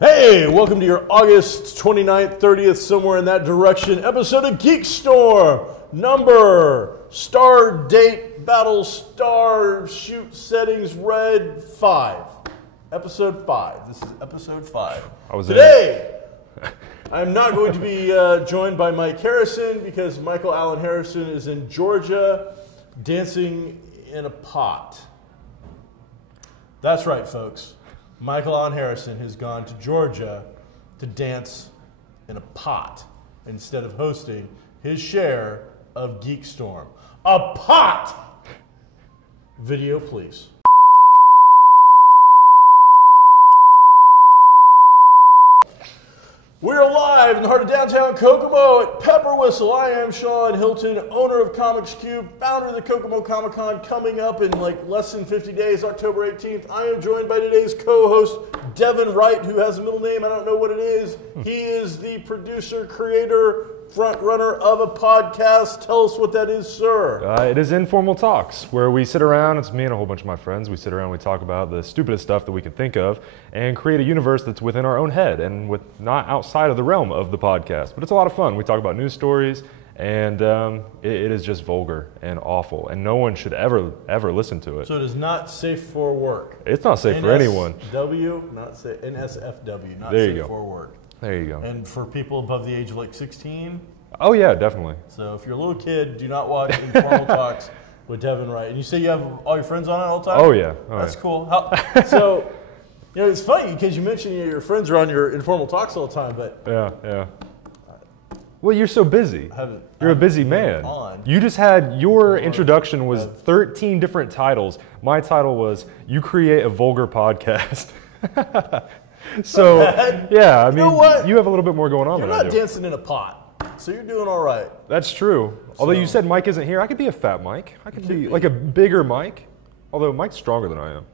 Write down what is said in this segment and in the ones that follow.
Hey, welcome to your August 29th, 30th, somewhere in that direction, episode of GeekStorm. Number, star, date, battle, star, shoot, settings, red, 5. Episode 5. This is episode 5. Today, I'm not going to be joined by Mike Harrison because Michael Allen Harrison is in Georgia dancing in a pot. That's right, folks. Michael Allen Harrison has gone to Georgia to dance in a pot instead of hosting his share of GeekStorm. A pot! Video, please. We're live in the heart of downtown Kokomo at Pepper Whistle. I am Shawn Hilton, owner of Comics Cube, founder of the Kokomo Comic Con, coming up in like less than 50 days, October 18th. I am joined by today's co-host, Devin Wright, who has a middle name. I don't know what it is. He is the producer, creator, front runner of a podcast. Tell us what that is, sir. It is Informal Talks, where we sit around, it's me and a whole bunch of my friends, we sit around and we talk about the stupidest stuff that we can think of and create a universe that's within our own head and with not outside of the realm of the podcast. But it's a lot of fun. We talk about news stories, and it is just vulgar and awful, and no one should ever listen to it. So it is not safe for work. It's not safe for anyone. NSFW, not safe. NSFW, not there you safe go. for work. There you go. And for people above the age of like 16? Oh yeah, definitely. So if you're a little kid, do not watch Informal Talks with Devin Wright. And you say you have all your friends on it all the time? Oh yeah. That's cool. So, you know, it's funny because you mentioned your friends are on your Informal Talks all the time, but... Yeah. Well, you're so busy. You're a busy man. You just had, your introduction was 13 different titles. My title was, you create a vulgar podcast. So, yeah, I mean, you have a little bit more going on than I do. You're not dancing in a pot, so you're doing all right. That's true. Although you said Mike isn't here, I could be a fat Mike. I could be like a bigger Mike, although Mike's stronger than I am.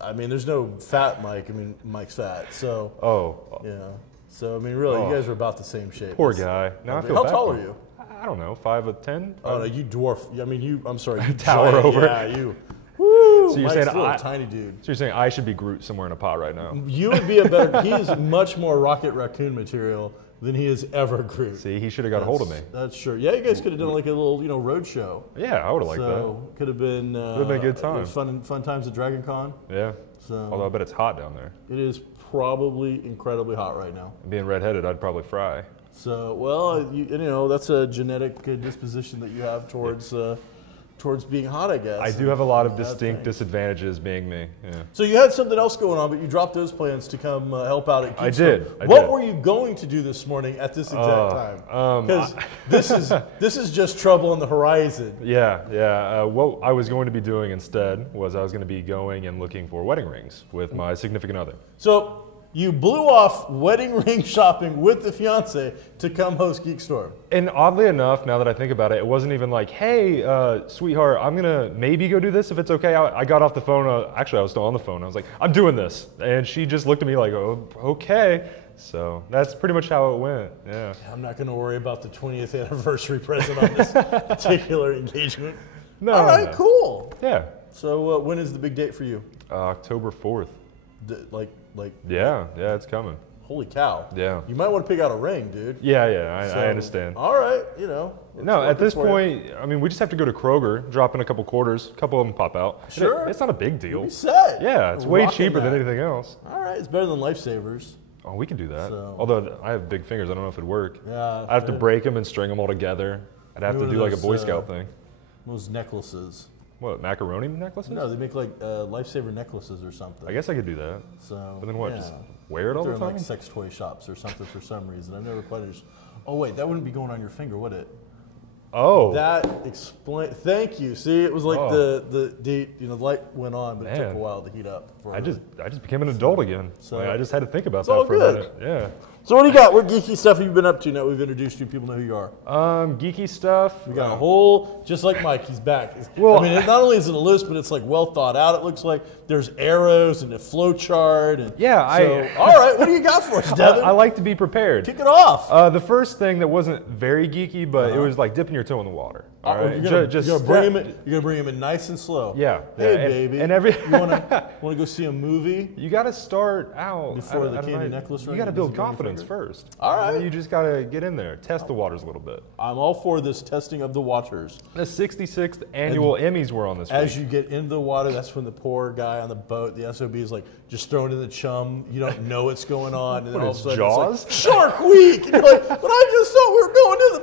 I mean, there's no fat Mike. I mean, Mike's fat, so. Oh. Yeah. So, I mean, really, you guys are about the same shape. Poor guy. Now I feel bad. How tall are you? I don't know, 5'10"? Oh, no, you dwarf. I mean, I'm sorry. You tower giant, over. Yeah, you. Woo! So you're Mike's saying a tiny dude. So you're saying I should be Groot somewhere in a pot right now? You would be a better. He is much more Rocket Raccoon material than he is ever Groot. See, he should have got a hold of me. That's true. Yeah, you guys could have done like a little, road show. Yeah, I would have liked that. So could have been. Would have been a good time. Fun times at Dragon Con. Yeah. So. Although I bet it's hot down there. It is probably incredibly hot right now. Being redheaded, I'd probably fry. So, well, that's a genetic disposition that you have towards towards being hot, I guess. I do have a lot of distinct disadvantages being me. Yeah. So you had something else going on, but you dropped those plans to come help out at GeekStorm. I did. What were you going to do this morning at this exact time? Because this is just trouble on the horizon. Yeah. What I was going to be doing instead was I was going to be going and looking for wedding rings with my significant other. So you blew off wedding ring shopping with the fiance to come host GeekStorm. And oddly enough, now that I think about it, it wasn't even like, hey, sweetheart, I'm going to maybe go do this if it's okay. I got off the phone. Actually, I was still on the phone. I was like, I'm doing this. And she just looked at me like, oh, okay. So that's pretty much how it went. Yeah. I'm not going to worry about the 20th anniversary present on this particular engagement. No. All right, cool. Yeah. So when is the big date for you? October 4th. Yeah, it's coming. Holy cow. Yeah. You might want to pick out a ring, dude. Yeah, I understand. All right, No, at this point, I mean, we just have to go to Kroger, drop in a couple quarters, a couple of them pop out. Sure. It's not a big deal. You'll be set. Yeah, it's way cheaper than anything else. All right, it's better than Lifesavers. Oh, we can do that. So. Although I have big fingers, I don't know if it'd work. Yeah. I'd have to break them and string them all together. I'd have to do like a Boy Scout thing. Those necklaces. What, macaroni necklaces? No, they make like Lifesaver necklaces or something. I guess I could do that. So, but then what, just wear it all the time? They're in like sex toy shops or something for some reason. I've never quite understood. Oh wait, that wouldn't be going on your finger, would it? Oh. That explain. Thank you. See, it was like the light went on, but it took a while to heat up. I just became an adult again. So I just had to think about that all for good. a minute. Yeah. So what do you got? What geeky stuff have you been up to now we've introduced you? People know who you are. Geeky stuff. We got a whole, just like Mike, he's back. Well, I mean, not only is it a list, but it's like well thought out. It looks like there's arrows and a flow chart. And yeah, so, all right, what do you got for us, Devin? I like to be prepared. Kick it off. The first thing that wasn't very geeky, but it was like dipping your toe in the water. All right, you're gonna bring him in nice and slow. Yeah. Hey, baby. And every you wanna go see a movie? You got to start out before the candy necklace. You got to build confidence first. All right. You just got to get in there, test the waters a little bit. I'm all for this testing of the waters. The 66th annual Emmys were on this week. As you get into the water, that's when the poor guy on the boat, the SOB, is like just throwing in the chum. You don't know what's going on, and then all of a sudden Jaws? it's like, Shark Week. And you're like, but I just thought we were going to the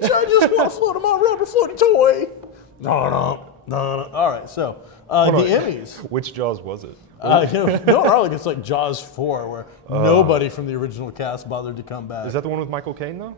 beach. I just want to float on my rubber floaty toy. No. All right, so the Emmys. Which Jaws was it? It's like Jaws 4, where nobody from the original cast bothered to come back. Is that the one with Michael Caine, though?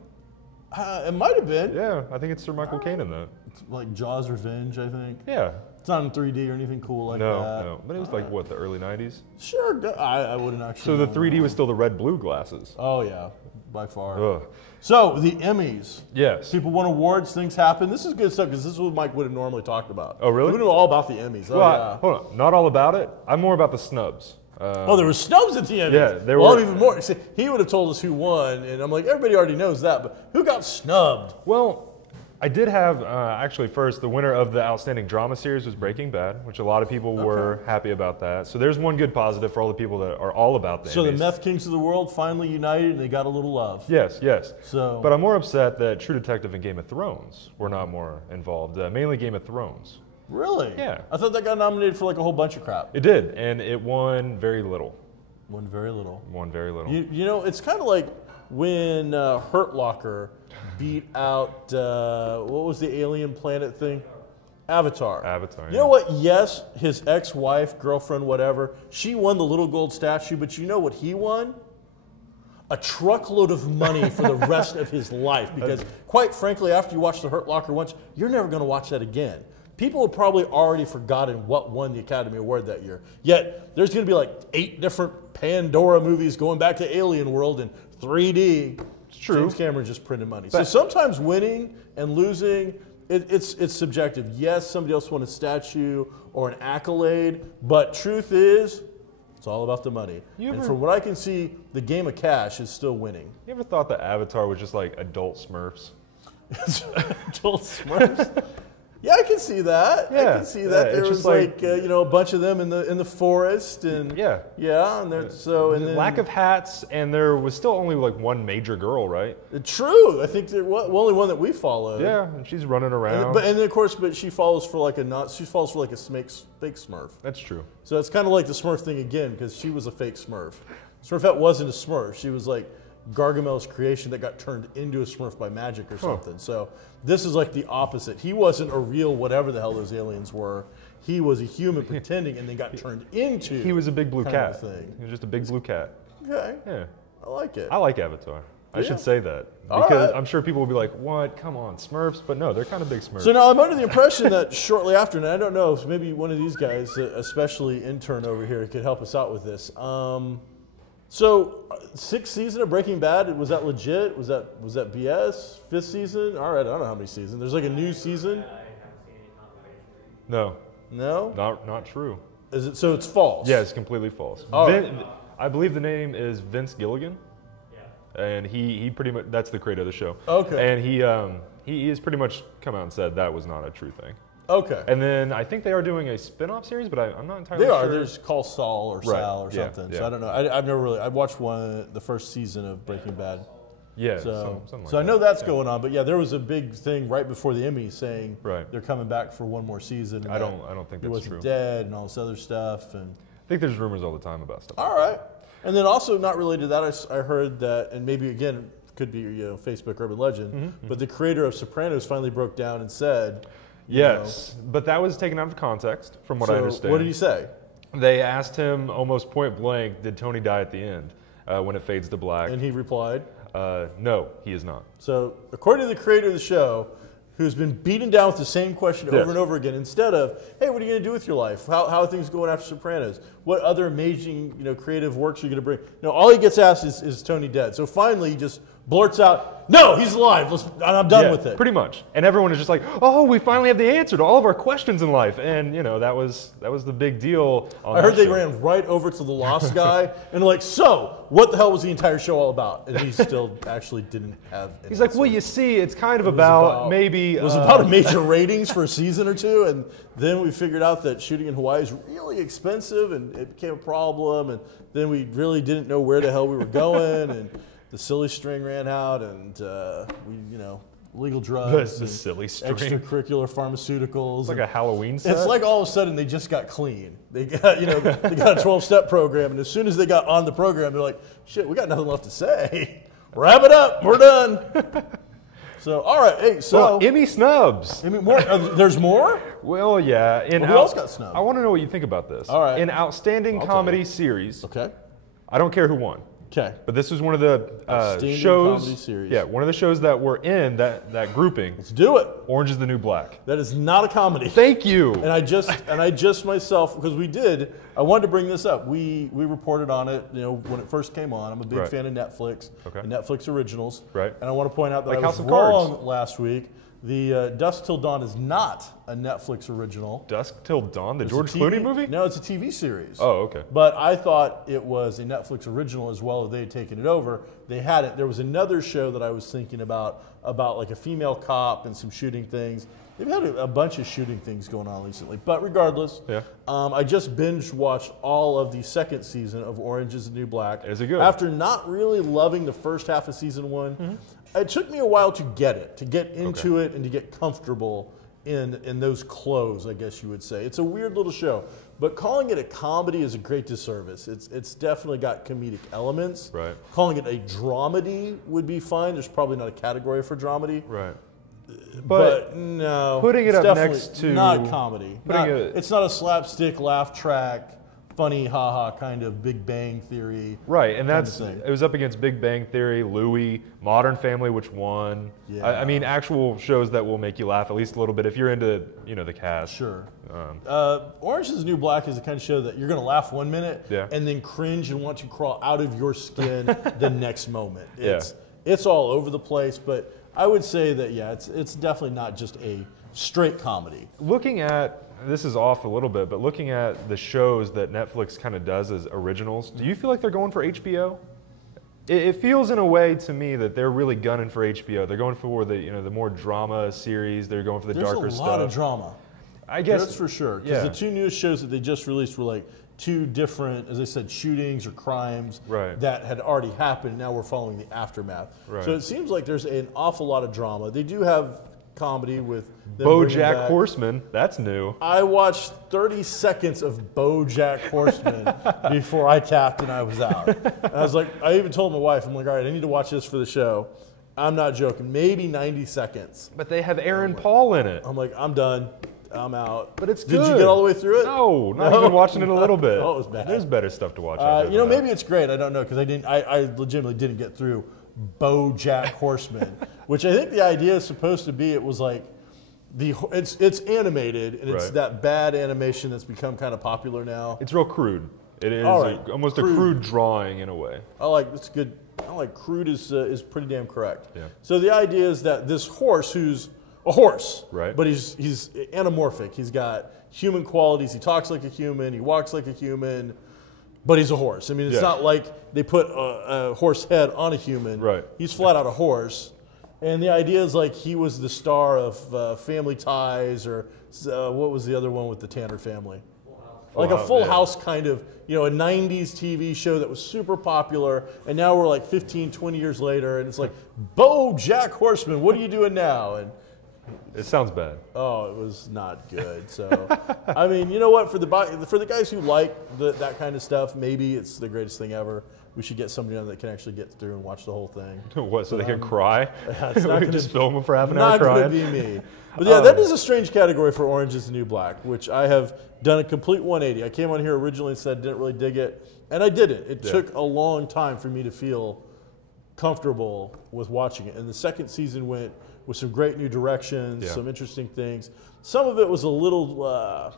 It might have been. Yeah, I think it's Sir Michael Caine in that. It's like Jaws Revenge, I think. Yeah. It's not in 3D or anything cool like that. No. But it was like, what, the early 90s? Sure. I wouldn't actually So the 3D was still the red-blue glasses. Oh, yeah, by far. Ugh. So, the Emmys. Yes. People won awards, things happen. This is good stuff because this is what Mike would have normally talked about. Oh, really? We know all about the Emmys. Well, hold on. Not all about it. I'm more about the snubs. There were snubs at the Emmys. Yeah, there were. Even more. See, he would have told us who won, and I'm like, everybody already knows that, but who got snubbed? Well, I did have, actually first, the winner of the Outstanding Drama Series was Breaking Bad, which a lot of people were happy about that. So there's one good positive for all the people that are all about the Emmys. So the meth kings of the world finally united and they got a little love. Yes. So, but I'm more upset that True Detective and Game of Thrones were not more involved, mainly Game of Thrones. Really? Yeah. I thought that got nominated for like a whole bunch of crap. It did, and it won very little. Won very little. You know, it's kind of like when Hurt Locker beat out, what was the alien planet thing? Avatar. You know what? Yes, his ex-wife, girlfriend, whatever, she won the little gold statue, but you know what he won? A truckload of money for the rest of his life. Because, quite frankly, after you watch The Hurt Locker once, you're never going to watch that again. People have probably already forgotten what won the Academy Award that year. Yet, there's going to be like 8 different Pandora movies going back to Alien World in 3D. It's true. James Cameron just printed money. So sometimes winning and losing, it's subjective. Yes, somebody else won a statue or an accolade, but truth is, it's all about the money. And from what I can see, the game of cash is still winning. You ever thought that Avatar was just like adult Smurfs? Adult Smurfs? Yeah, I can see that. Yeah, I can see that. There was like a bunch of them in the forest, and and lack of hats, and there was still only like one major girl, right? True, I think there was only one that we followed. Yeah, and she's running around. And then of course, she follows for like a fake Smurf. That's true. So it's kind of like the Smurf thing again because she was a fake Smurf. Smurfette wasn't a Smurf. She was like Gargamel's creation that got turned into a Smurf by magic or something. So this is like the opposite. He wasn't a real whatever the hell those aliens were. He was a human pretending and then got turned into. He was a big blue cat. Thing. He was just a big blue cat. Okay. Yeah. I like it. I like Avatar. I should say that. Because I'm sure people will be like, what? Come on, Smurfs. But no, they're kind of big Smurfs. So now I'm under the impression that shortly after, and I don't know if maybe one of these guys, especially intern over here, could help us out with this. So, 6th season of Breaking Bad, was that legit? Was that BS? 5th season? All right, I don't know how many seasons. There's like a new season? No. No? Not true. Is it? So it's false? Yeah, it's completely false. I believe the name is Vince Gilligan. Yeah. And he pretty much, that's the creator of the show. Okay. And he has pretty much come out and said that was not a true thing. Okay. And then I think they are doing a spin-off series, but I'm not entirely sure. They are. There's Call Saul or Sal or something. Yeah. So I don't know. I've never really. I watched the first season of Breaking Bad. Yeah. So something like I know that's going on. But yeah, there was a big thing right before the Emmys saying they're coming back for one more season. And I don't think that's true. He wasn't dead and all this other stuff. And I think there's rumors all the time about stuff. All right. And then also not related to that, I heard that, and maybe again could be Facebook urban legend, but the creator of Sopranos finally broke down and said. Yes, but that was taken out of context, from what I understand. What did he say? They asked him almost point blank, did Tony die at the end when it fades to black? And he replied? No, he is not. So, according to the creator of the show, who's been beaten down with the same question over and over again, instead of, hey, what are you going to do with your life? How are things going after Sopranos? What other amazing, creative works are you going to bring? No, all he gets asked is Tony dead? So finally, he just blurts out, no, he's alive. And I'm done with it. Pretty much. And everyone is just like, oh, we finally have the answer to all of our questions in life. And, that was the big deal on I heard they ran right over to the Lost guy and like, so, what the hell was the entire show all about? And he still actually didn't have an He's like, well, you see, it's kind of about maybe... It was about a major ratings for a season or two, and then we figured out that shooting in Hawaii is really expensive, and it became a problem, and then we really didn't know where the hell we were going, and the silly string ran out, and we, illegal drugs, the silly string, extracurricular pharmaceuticals. It's like a Halloween set. It's like all of a sudden they just got clean. They got, they got a 12-step program, and as soon as they got on the program, they're like, shit, we got nothing left to say. Wrap it up. We're done. So, all right. Hey, so Emmy snubs. Emmy more. There's more. Well, yeah. Who else got snubbed? I want to know what you think about this. All right. In outstanding comedy series. Okay. I don't care who won. Okay. But this was one of the shows. Comedy series. Yeah, one of the shows that were in that grouping. Let's do it. Orange is the New Black. That is not a comedy. Thank you. And I just myself, because I wanted to bring this up. We reported on it, when it first came on. I'm a big fan of Netflix, and Netflix originals. Right. And I want to point out that like I was wrong last week. The Dusk Till Dawn is not a Netflix original. Dusk Till Dawn, the George Clooney movie? No, it's a TV series. Oh, okay. But I thought it was a Netflix original as well. If they had taken it over, they hadn't. There was another show that I was thinking about like a female cop and some shooting things. They've had a bunch of shooting things going on recently. But regardless, I just binge watched all of the second season of Orange is the New Black. Is it good? After not really loving the first half of season one, it took me a while to get into it, and to get comfortable in those clothes, I guess you would say. It's a weird little show, but calling it a comedy is a great disservice. It's definitely got comedic elements. Right. Calling it a dramedy would be fine. There's probably not a category for dramedy. Right. But no, putting it up next to not comedy. It's not a slapstick laugh track, funny haha kind of Big Bang Theory. Right, and it was up against Big Bang Theory, Louie, Modern Family, which won. Yeah. I mean, actual shows that will make you laugh at least a little bit if you're into the cast. Sure. Orange is the New Black is the kind of show that you're going to laugh 1 minute and then cringe and want to crawl out of your skin the next moment. It's all over the place, but I would say that it's definitely not just a straight comedy. Looking at, this is off a little bit, but looking at the shows that Netflix kind of does as originals, do you feel like they're going for HBO? It feels in a way to me that they're really gunning for HBO. They're going for the more drama series. They're going for the darker stuff. There's a lot of drama. I guess that's for sure. Because the two newest shows that they just released were like two different, as I said, shootings or crimes that had already happened. Now we're following the aftermath. Right. So it seems like there's an awful lot of drama. They do have comedy with BoJack Horseman. That's new. I watched 30 seconds of BoJack Horseman before I tapped and I was out. And I was like, I even told my wife, I'm like, all right, I need to watch this for the show. I'm not joking. Maybe 90 seconds. But they have Aaron Paul in it. I'm like, I'm done. I'm out. But it's good. Did you get all the way through it? No, not even watching it a little bit. Oh, it was bad. There's better stuff to watch. Maybe it's great. I don't know because I legitimately didn't get through BoJack Horseman, which I think the idea is supposed to be. It was like it's animated and it's that bad animation that's become kind of popular now. It's real crude. It is almost crude. A crude drawing in a way. It's good. Crude is pretty damn correct. Yeah. So the idea is that this horse, who's a horse, but he's anamorphic. He's got human qualities. He talks like a human. He walks like a human, but he's a horse. I mean, it's not like they put a horse head on a human. Right. He's flat out a horse. And the idea is like he was the star of Family Ties, or what was the other one with the Tanner family? Like a Full House kind of, a 90s TV show that was super popular, and now we're like 15, 20 years later, and it's like, BoJack Horseman, what are you doing now? And it sounds bad. Oh, it was not good. So, I mean, you know what? For the guys who like that kind of stuff, maybe it's the greatest thing ever. We should get somebody on that can actually get through and watch the whole thing. What, so they can cry? It's not we just film them for half an hour crying? Not going to be me. But yeah, that is a strange category for Orange is the New Black, which I have done a complete 180. I came on here originally and said I didn't really dig it, and I didn't. It took a long time for me to feel comfortable with watching it. And the second season went with some great new directions, some interesting things. Some of it was a little,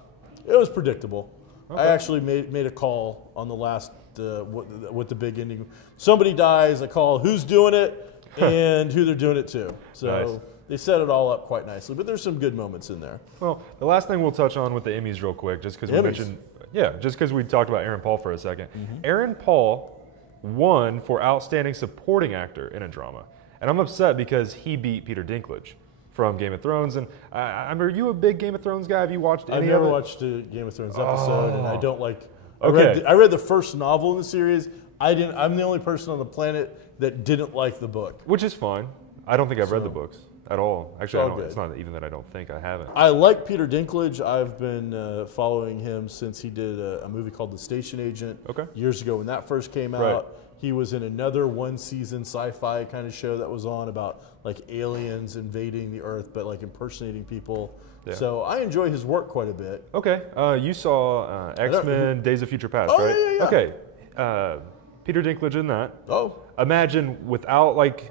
it was predictable. Okay. I actually made a call on the last, with the big ending. Somebody dies, I call who's doing it and who they're doing it to. So they set it all up quite nicely, but there's some good moments in there. Well, the last thing we'll touch on with the Emmys real quick, just because we mentioned, just because we talked about Aaron Paul for a second. Aaron Paul won for Outstanding Supporting Actor in a Drama. And I'm upset because he beat Peter Dinklage from Game of Thrones. And are you a big Game of Thrones guy? Have you watched any of it? I've never watched a Game of Thrones episode, and I don't like... I read the first novel in the series. I'm the only person on the planet that didn't like the book. Which is fine. I don't think I've read the books at all. Actually, it's not even that I don't think I haven't. I like Peter Dinklage. I've been following him since he did a movie called The Station Agent years ago when that first came out. He was in another one-season sci-fi kind of show that was on about like aliens invading the Earth, but like impersonating people. Yeah. So I enjoy his work quite a bit. Okay, you saw X-Men: Days of Future Past, right? Yeah. Okay, Peter Dinklage in that. Oh. Imagine without like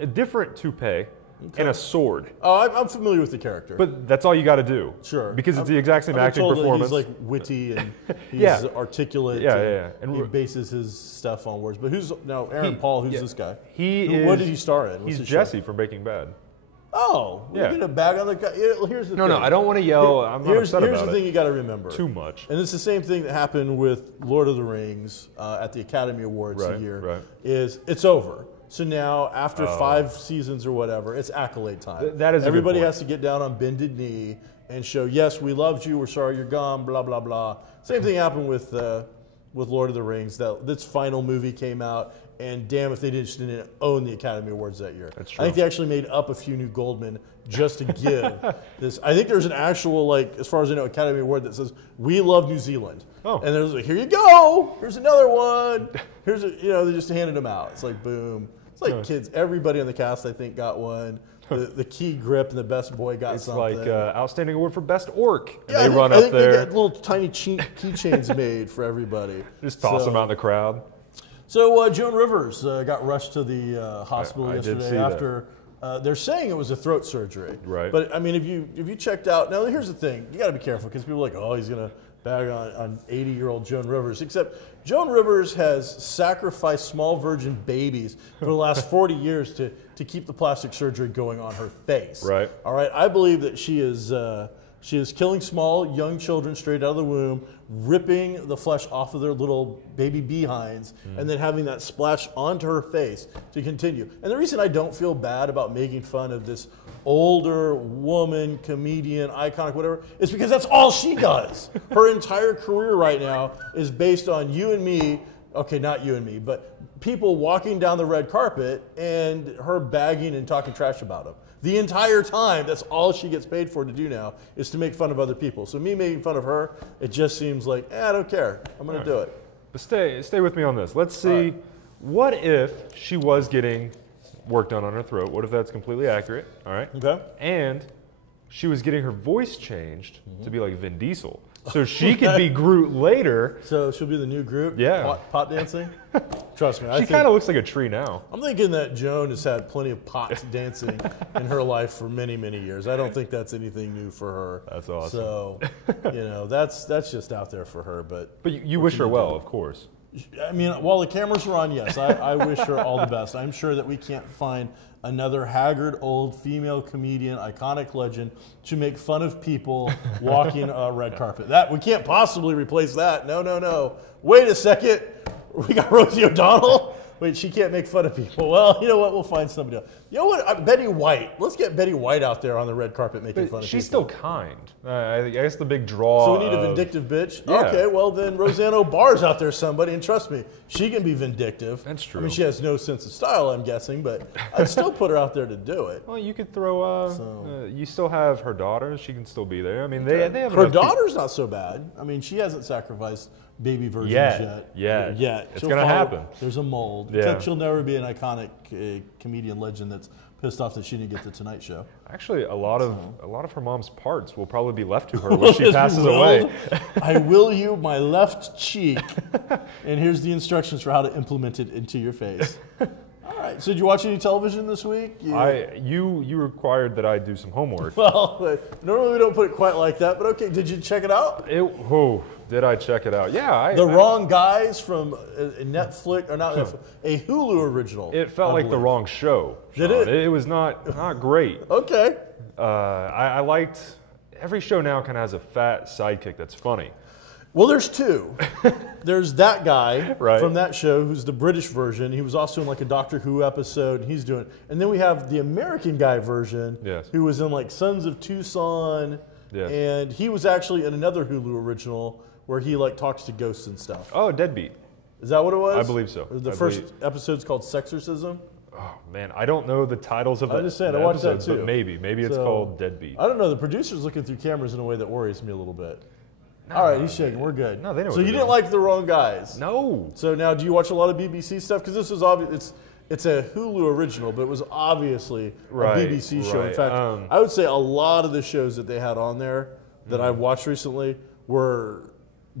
a different toupee and a sword. Oh, I'm familiar with the character. But that's all you got to do. Sure. Because it's the exact same acting performance. He's like witty and he's articulate. And he bases his stuff on words. But who's now Aaron Paul? Who's this guy? What did he star in? He's Jesse from Breaking Bad. Oh, we're going to bag on the guy. Here's the thing. No, I don't want to yell. I'm not upset about it. Here's the thing you got to remember. Too much. And it's the same thing that happened with Lord of the Rings at the Academy Awards a year. Is it's over. So now, after 5 seasons or whatever, it's accolade time. That is everybody has to get down on bended knee and show, yes, we loved you. We're sorry you're gone. Blah blah blah. Same thing happened with Lord of the Rings. This final movie came out, and damn if they didn't own the Academy Awards that year. That's true. I think they actually made up a few new Goldman just to give this. I think there's an actual, like, as far as I know, Academy Award that says we love New Zealand. Oh. And there's like, here you go. Here's another one. They just handed them out. It's like boom. It's like kids. Everybody on the cast, I think, got one. The key grip and the best boy got something. It's like outstanding award for best orc. And they run up there. I think there. They got little tiny keychains made for everybody. Just toss them out in the crowd. So Joan Rivers got rushed to the hospital yesterday after they're saying it was a throat surgery. Right. But I mean, if you checked out, now here's the thing: you got to be careful because people are like, oh, he's gonna bag on 80-year-old Joan Rivers. Except Joan Rivers has sacrificed small virgin babies for the last 40 years to keep the plastic surgery going on her face. Right. All right. I believe that she is killing small young children straight out of the womb, ripping the flesh off of their little baby behinds, and then having that splash onto her face to continue. And the reason I don't feel bad about making fun of this older woman, comedian, iconic, whatever, is because that's all she does. Her entire career right now is based on you and me. Okay, not you and me, but people walking down the red carpet and her bagging and talking trash about them. The entire time, that's all she gets paid for to do now is to make fun of other people. So me making fun of her, it just seems like, I don't care. I'm going to do it. But stay with me on this. Let's see, what if she was getting work done on her throat? What if that's completely accurate? All right. Okay. And she was getting her voice changed to be like Vin Diesel. So she could be Groot later. So she'll be the new Groot? Yeah. Pot dancing? Trust me. She kind of looks like a tree now. I'm thinking that Joan has had plenty of pot dancing in her life for many, many years. I don't think that's anything new for her. That's awesome. So, that's just out there for her. But you wish her well, of course. I mean, while the cameras are on, yes, I wish her all the best. I'm sure that we can't find another haggard old female comedian, iconic legend, to make fun of people walking a red carpet. That we can't possibly replace that. No. Wait a second. We got Rosie O'Donnell. Wait, she can't make fun of people. Well, you know what? We'll find somebody else. You know what? Betty White. Let's get Betty White out there on the red carpet making fun of people. She's still kind. I guess the big draw. So we need a vindictive bitch? Yeah. Okay, well then Roseanne O'Barr's out there somebody, and trust me, she can be vindictive. That's true. I mean, she has no sense of style, I'm guessing, but I'd still put her out there to do it. Well, you could throw, you still have her daughter. She can still be there. I mean, they have her daughter's not so bad. I mean, she hasn't sacrificed baby virgins yet. It's going to happen. There's a mold. Yeah. Except she'll never be an iconic comedian legend that's pissed off that she didn't get the Tonight Show. Actually, a lot of her mom's parts will probably be left to her when she passes away. I will you my left cheek, and here's the instructions for how to implement it into your face. All right. right. So did you watch any television this week? You required that I do some homework. Well, normally we don't put it quite like that, but okay. Did you check it out? Did I check it out? Yeah. The Wrong Guys from a Netflix, or not Netflix, a Hulu original. It felt like the wrong show. Did it? It was not great. Okay. I liked, every show now kind of has a fat sidekick that's funny. Well, there's two. There's that guy right. from that show who's the British version. He was also in like a Doctor Who episode, and he's doing. And then we have the American guy version, yes. who was in like Sons of Tucson, yes. and he was actually in another Hulu original where he like talks to ghosts and stuff. Oh, Deadbeat. Is that what it was? I believe so. The first episode's called Sexorcism. Oh man, I don't know the titles of I'm just saying, I watched that too. But maybe it's called Deadbeat. I don't know. The producer's looking through cameras in a way that worries me a little bit. No, all right, he's shaking. We're good. No, they know. So you didn't like The Wrong Guys? No. So now, do you watch a lot of BBC stuff? Because this is obvious. It's a Hulu original, but it was obviously a BBC show. In fact, I would say a lot of the shows that they had on there that I've watched recently were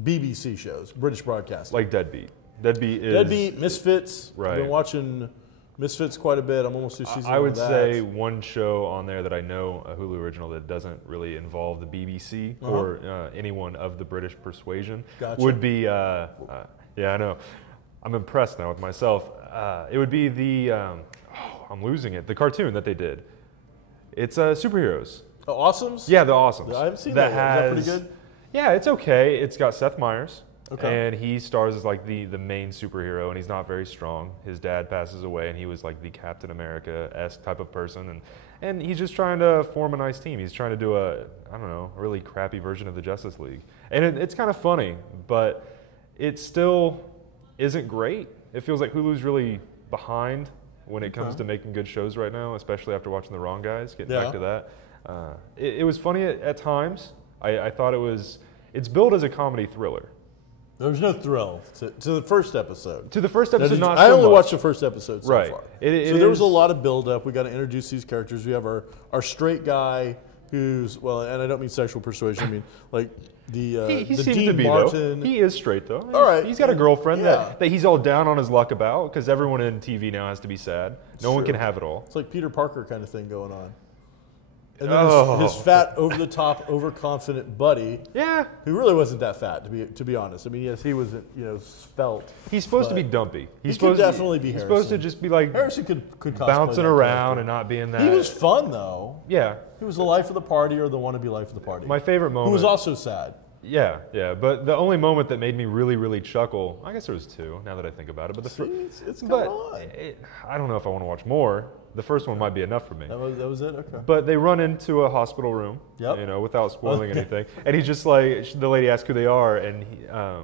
BBC shows, British Broadcasting. Like Deadbeat. Deadbeat, Misfits. Right. I've been watching Misfits quite a bit. I'm almost through season 1 I would of that. say one show on there that I know, a Hulu original that doesn't really involve the BBC or anyone of the British persuasion would be, yeah, I know. I'm impressed now with myself. It would be the, I'm losing it, the cartoon that they did. It's superheroes. The Awesomes? Yeah, the Awesomes. I haven't seen that. Is that pretty good? Yeah, it's okay. It's got Seth Meyers. Okay. And he stars as like the main superhero, and he's not very strong. His dad passes away, and he was like the Captain America-esque type of person, and he's just trying to form a nice team. He's trying to do a really crappy version of the Justice League, and it's kind of funny, but it still isn't great. It feels like Hulu's really behind when it comes to making good shows right now, especially after watching The Wrong Guys. Getting back to that, it was funny at times. I thought it's billed as a comedy thriller. There was no thrill to the first episode. To the first episode, not so I only much. Watched the first episode so far. So there was a lot of build-up. We got to introduce these characters. We have our straight guy who's, well, and I don't mean sexual persuasion. I mean, like, he the seems Dean to be, Martin. though. He is straight, though. All right. He's got a girlfriend that he's all down on his luck about, because everyone in TV now has to be sad. No one can have it all. It's like Peter Parker kind of thing going on. And then his fat, over-the-top, overconfident buddy, who really wasn't that fat, to be honest. I mean, yes, he was, svelte. He's supposed to be dumpy. He could definitely be Harrison. He's supposed to just be like Harrison could bouncing around and not being that. He was fun though. Yeah, he was the life of the party, or the wannabe life of the party. My favorite moment. Who was also sad. Yeah. But the only moment that made me really, really chuckle, I guess there was two. Now that I think about it, but it's coming on. I don't know if I want to watch more. The first one might be enough for me. That was it? Okay. But they run into a hospital room, without spoiling anything. And he's just like, the lady asks who they are, and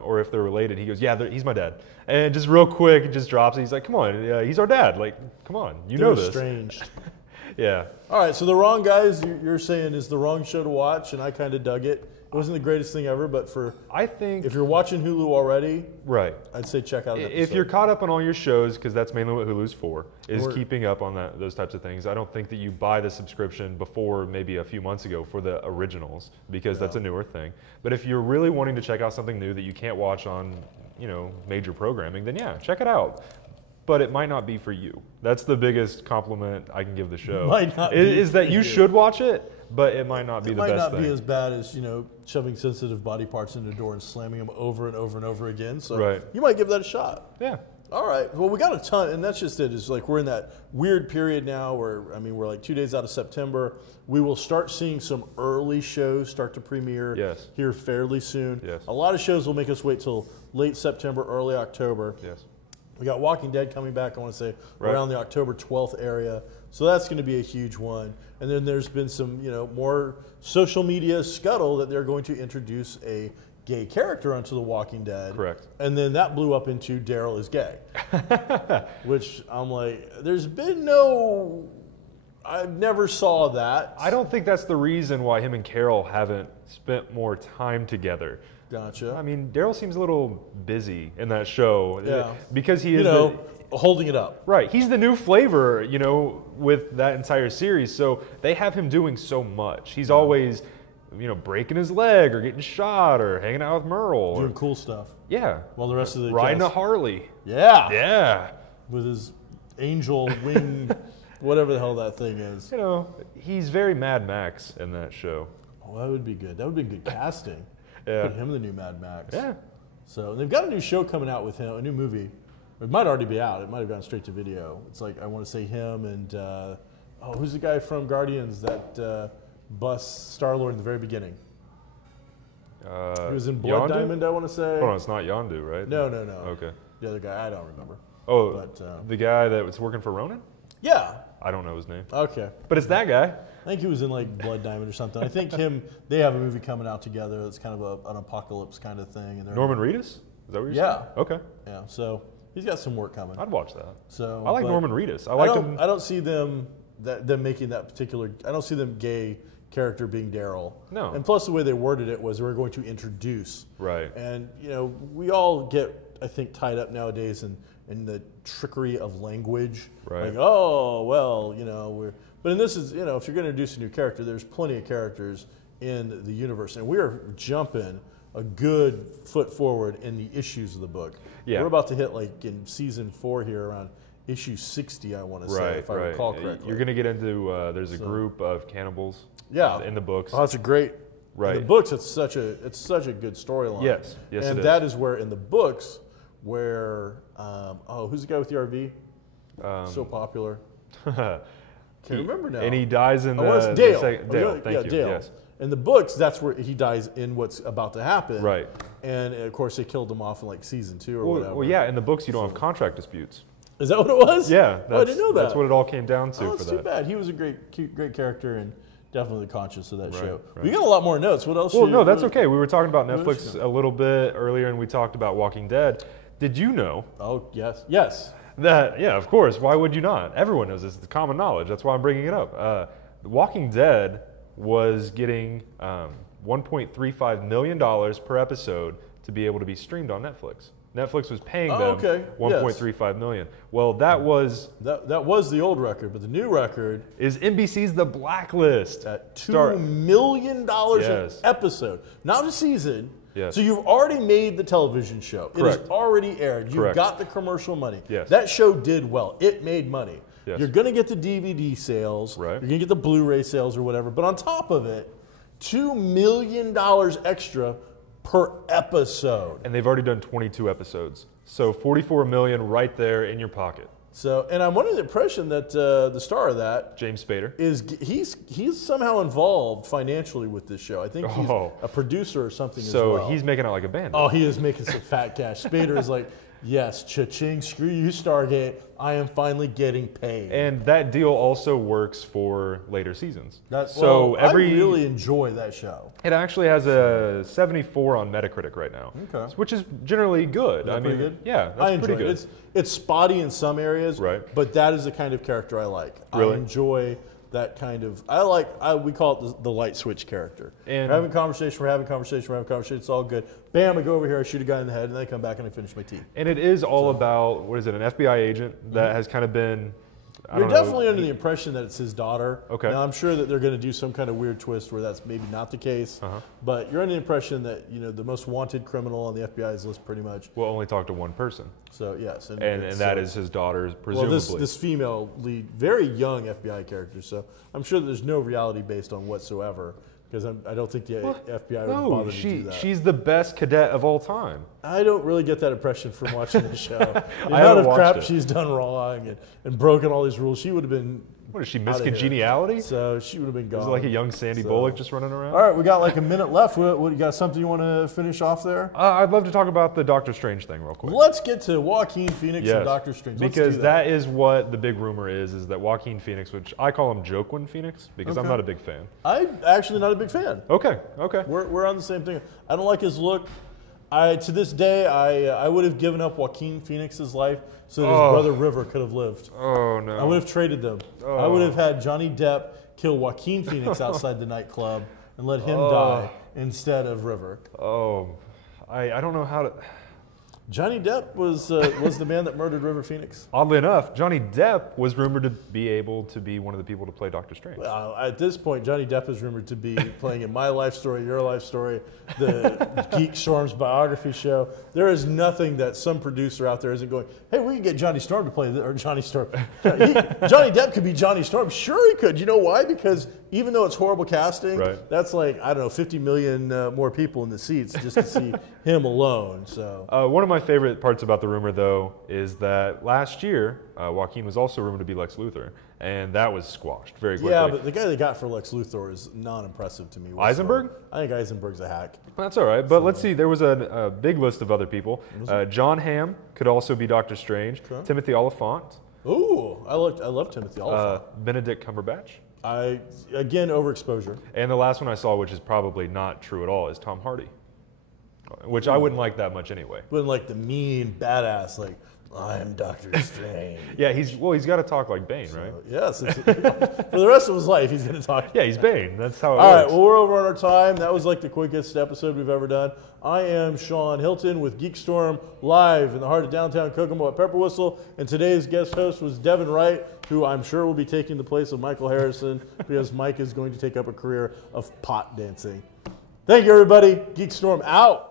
or if they're related. He goes, yeah, he's my dad. And just real quick, it just drops it. He's like, come on, he's our dad. Like, come on, you know this. Strange. Yeah. All right, so The Wrong Guys, you're saying is the wrong show to watch, and I kind of dug it. It wasn't the greatest thing ever, but I think if you're watching Hulu already, I'd say check out an episode. If you're caught up on all your shows, because that's mainly what Hulu's for, is keeping up on those types of things. I don't think that you buy the subscription before maybe a few months ago for the originals, because that's a newer thing. But if you're really wanting to check out something new that you can't watch on, major programming, then check it out. But it might not be for you. That's the biggest compliment I can give the show. Is that you should watch it, but it might not be the best thing. It might not be as bad as, shoving sensitive body parts into a door and slamming them over and over and over again. So you might give that a shot. Yeah. All right. Well, we got a ton, and that's just it. It's like we're in that weird period now where, we're like 2 days out of September. We will start seeing some early shows start to premiere here fairly soon. Yes. A lot of shows will make us wait till late September, early October. Yes. We got Walking Dead coming back, I want to say, around the October 12th area. So that's going to be a huge one. And then there's been some, more social media scuttle that they're going to introduce a gay character onto The Walking Dead. Correct. And then that blew up into Daryl is gay. Which I'm like, there's been I never saw that. I don't think that's the reason why him and Carol haven't spent more time together. Gotcha. I mean, Daryl seems a little busy in that show. Yeah. Because he is holding it up. Right. He's the new flavor, with that entire series. So they have him doing so much. He's always, breaking his leg or getting shot or hanging out with Merle. Doing cool stuff. Yeah. While the rest of the riding cast, a Harley. Yeah. Yeah. With his angel wing, whatever the hell that thing is. You know, he's very Mad Max in that show. Oh, that would be good. That would be good casting. Yeah. Put him in the new Mad Max. Yeah. So they've got a new show coming out with him, a new movie. It might already be out. It might have gone straight to video. It's like, I want to say him and, who's the guy from Guardians that busts Star-Lord in the very beginning? He was in Blood Diamond, I want to say. Hold on, it's not Yondu, right? No. Okay. The other guy, I don't remember. Oh, but, the guy that was working for Ronan? Yeah. I don't know his name. Okay. But it's that guy. I think he was in like Blood Diamond or something. I think they have a movie coming out together that's kind of an apocalypse kind of thing. And Norman Reedus? Is that what you're saying? Okay. Yeah, so he's got some work coming. I'd watch that. So I like Norman Reedus. I don't see them making that particular. I don't see them gay character being Daryl. No. And plus, the way they worded it was we're going to introduce. Right. And we all get, I think, tied up nowadays in the trickery of language. Right. Like, oh well, we're. But in this is, if you're going to introduce a new character, there's plenty of characters in the universe, and we are jumping a good foot forward in the issues of the book. Yeah. We're about to hit like in season 4 here around issue 60, I want to say, if I recall correctly. You're going to get into, there's a group of cannibals in the books. Oh, that's a great, right. In the books, it's such a good storyline. Yes, and that is where in the books, who's the guy with the RV? So popular. Can't remember now. And he dies in Dale. Dale, thank you. Dale. Yes. In the books, that's where he dies in what's about to happen. Right. And of course, they killed him off in like season 2 or whatever. Well, yeah, in the books, you don't have contract disputes. Is that what it was? Yeah. I didn't know that. That's what it all came down to that's for that. too bad. He was a great character and definitely conscious of that show. Right. We got a lot more notes. What else? Well, no, that's okay. We were talking about Netflix a little bit earlier, and we talked about Walking Dead. Did you know? Oh, yes. Yes. Yeah, of course. Why would you not? Everyone knows this. It's common knowledge. That's why I'm bringing it up. Walking Dead was getting $1.35 million per episode to be able to be streamed on Netflix. Netflix was paying them $1.35 million. Well, that was the old record, but the new record is NBC's The Blacklist at $2 million an episode, not a season. Yes. So you've already made the television show. Correct. It is already aired. You've got the commercial money. Yes. That show did well. It made money. Yes. You're going to get the DVD sales. Right. You're going to get the Blu-ray sales or whatever. But on top of it, $2 million extra per episode. And they've already done 22 episodes. So $44 million right there in your pocket. So, and I'm under the impression that the star of that, James Spader, he's somehow involved financially with this show. I think he's a producer or something as well. So he's making out like a bandit. Oh, he is making some fat cash. Spader is like, yes, cha-ching, screw you, Stargate. I am finally getting paid. And that deal also works for later seasons. I really enjoy that show. It actually has a 74 on Metacritic right now, which is generally good. Pretty good? Yeah, I that's pretty good. It's spotty in some areas, but that is the kind of character I like. Really? I enjoy that kind of. We call it the light switch character. And we're having conversation. It's all good. Bam! I go over here. I shoot a guy in the head, and then I come back and I finish my tea. And it is all about what is it? An FBI agent that has kind of been. You're definitely under the impression that it's his daughter. Okay. Now I'm sure that they're going to do some kind of weird twist where that's maybe not the case. But you're under the impression that the most wanted criminal on the FBI's list pretty much will only talk to one person. So yes, and that is his daughter, presumably. Well, this female lead, very young FBI character. So I'm sure that there's no reality based on whatsoever. Because I don't think the FBI would bother to do that. She's the best cadet of all time. I don't really get that impression from watching the show. The amount of crap she's done wrong and broken all these rules, she would have been. What is she, Miss Congeniality? So she would have been gone. Is it like a young Sandy Bullock just running around? All right, we got like a minute left. What you got something you want to finish off there? I'd love to talk about the Doctor Strange thing real quick. Let's get to Joaquin Phoenix and Doctor Strange. Because that is what the big rumor is that Joaquin Phoenix, which I call him Joaquin Phoenix because I'm not a big fan. I'm actually not a big fan. Okay. We're on the same thing. I don't like his look. To this day, I would have given up Joaquin Phoenix's life so that his brother River could have lived. Oh, no. I would have traded them. I would have had Johnny Depp kill Joaquin Phoenix outside the nightclub and let him die instead of River. Oh, I don't know how to... Johnny Depp was the man that murdered River Phoenix. Oddly enough, Johnny Depp was rumored to be able to be one of the people to play Doctor Strange. Well, at this point, Johnny Depp is rumored to be playing in My Life Story, Your Life Story, the GeekStorm's biography show. There is nothing that some producer out there isn't going, hey, we can get Johnny Storm to play this, or Johnny Storm. Johnny Depp could be Johnny Storm. Sure he could. You know why? Because even though it's horrible casting, that's like, I don't know, 50 million more people in the seats just to see him alone. So one of my favorite parts about the rumor, though, is that last year, Joaquin was also rumored to be Lex Luthor, and that was squashed very quickly. Yeah, but the guy they got for Lex Luthor is non-impressive to me. Eisenberg? I think Eisenberg's a hack. That's all right, but let's see. There was a big list of other people. John Hamm could also be Doctor Strange. Okay. Timothy Olyphant. Ooh, I love Timothy Olyphant. Benedict Cumberbatch. Again, overexposure. And the last one I saw, which is probably not true at all, is Tom Hardy. Which I wouldn't like that much anyway. Wouldn't like the mean, badass, like, I'm Doctor Strange. Yeah, he's got to talk like Bane, right? Yes. For the rest of his life, he's going to talk. Yeah, he's Bane. That's how it works. All right, works. well, we're over on our time. That was like the quickest episode we've ever done. I am Shawn Hilton with GeekStorm live in the heart of downtown Kokomo at Pepper Whistle. And today's guest host was Devin Wright, who I'm sure will be taking the place of Michael Harrison because Mike is going to take up a career of pot dancing. Thank you, everybody. GeekStorm out.